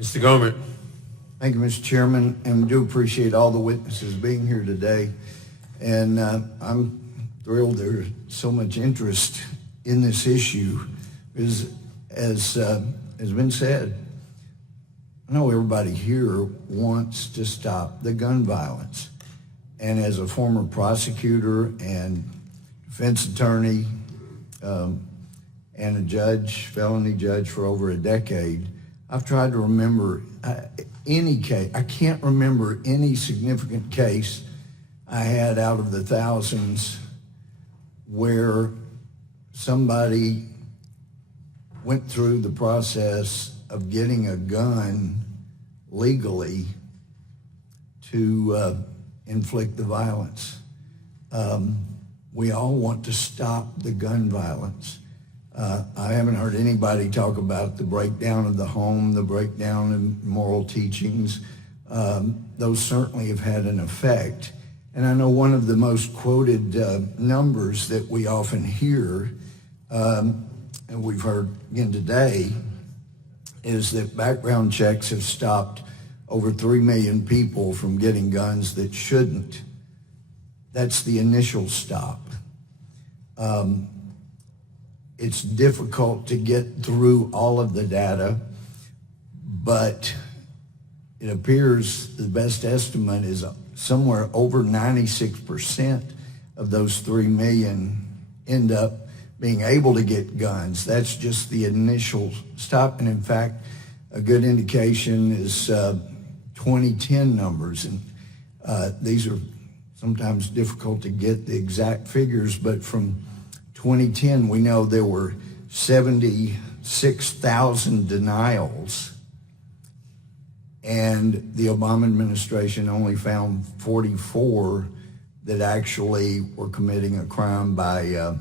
Mr. Gohmert. Thank you, Mr. Chairman, and we do appreciate all the witnesses being here today. And I'm thrilled there's so much interest in this issue because, as has been said, I know everybody here wants to stop the gun violence. And as a former prosecutor and defense attorney and a judge, felony judge for over a decade, I've tried to remember any case. I can't remember any significant case I had out of the thousands where somebody went through the process of getting a gun legally to inflict the violence. We all want to stop the gun violence. I haven't heard anybody talk about the breakdown of the home, the breakdown in moral teachings. Those certainly have had an effect. And I know one of the most quoted numbers that we often hear, and we've heard again today, is that background checks have stopped over 3 million people from getting guns that shouldn't. That's the initial stop. It's difficult to get through all of the data, but it appears the best estimate is somewhere over 96% of those 3 million end up being able to get guns. That's just the initial stop. And in fact, a good indication is 2010 numbers. And these are sometimes difficult to get the exact figures, but from 2010, we know there were 76,000 denials, and the Obama administration only found 44 that actually were committing a crime by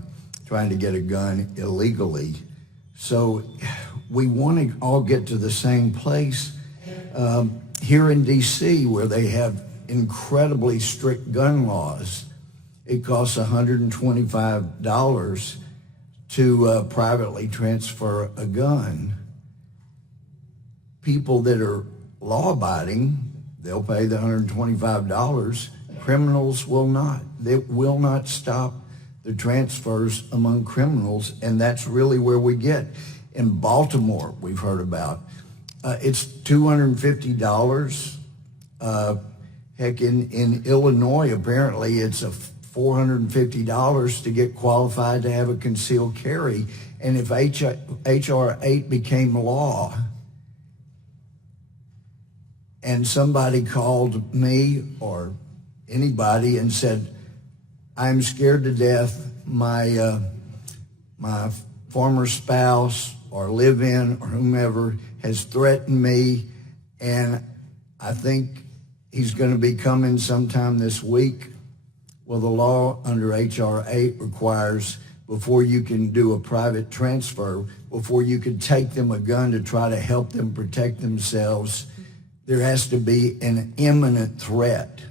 trying to get a gun illegally. So we want to all get to the same place. Here in D.C., where they have incredibly strict gun laws, it costs $125 to privately transfer a gun. People that are law-abiding, they'll pay the $125. Criminals will not. They will not stop the transfers among criminals, and that's really where we get. In Baltimore, we've heard about, it's $250. Heck, in Illinois, apparently it's a $450 to get qualified to have a concealed carry. And if H.R. 8 became law and somebody called me or anybody and said, I'm scared to death, my former spouse or live-in or whomever has threatened me, and I think he's going to be coming sometime this week. Well, the law under H.R. 8 requires, before you can do a private transfer, before you can take them a gun to try to help them protect themselves, there has to be an imminent threat.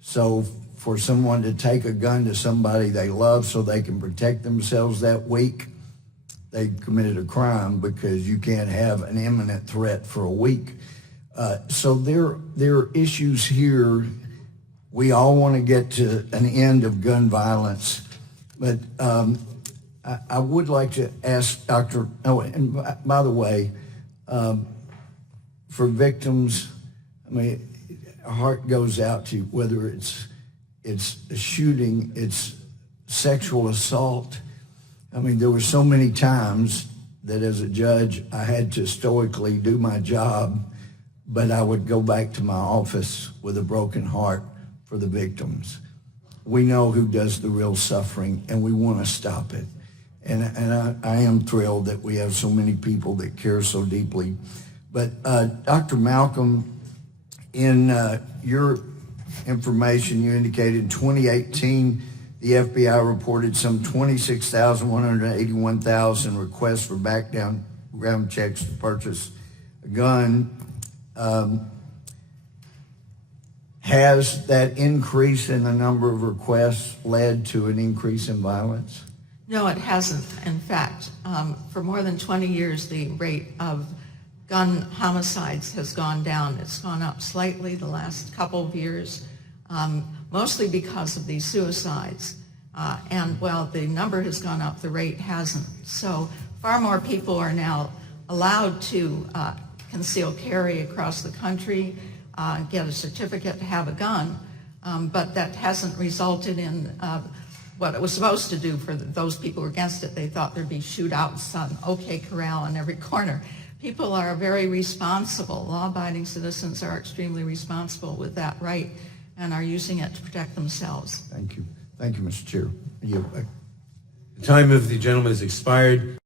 So for someone to take a gun to somebody they love so they can protect themselves that week, they committed a crime, because you can't have an imminent threat for a week. So there are issues here. We all want to get to an end of gun violence, but I would like to ask Dr. Oh, and by the way, for victims, I mean, our heart goes out to you, whether it's a shooting, it's sexual assault. I mean, there were so many times that as a judge, I had to stoically do my job, but I would go back to my office with a broken heart for the victims. We know who does the real suffering, and we want to stop it. And I am thrilled that we have so many people that care so deeply. But Dr. Malcolm, in your information, you indicated in 2018, the FBI reported some 181,000 requests for background checks to purchase a gun. Has that increase in the number of requests led to an increase in violence? No, it hasn't. In fact, for more than 20 years, the rate of gun homicides has gone down. It's gone up slightly the last couple of years, mostly because of these suicides. And while the number has gone up, the rate hasn't. So far more people are now allowed to conceal carry across the country, get a certificate to have a gun, but that hasn't resulted in what it was supposed to do for those people who were against it. They thought there'd be shootouts on OK Corral on every corner. People are very responsible. Law-abiding citizens are extremely responsible with that right and are using it to protect themselves. Thank you. Thank you, Mr. Chair. The time of the gentleman has expired.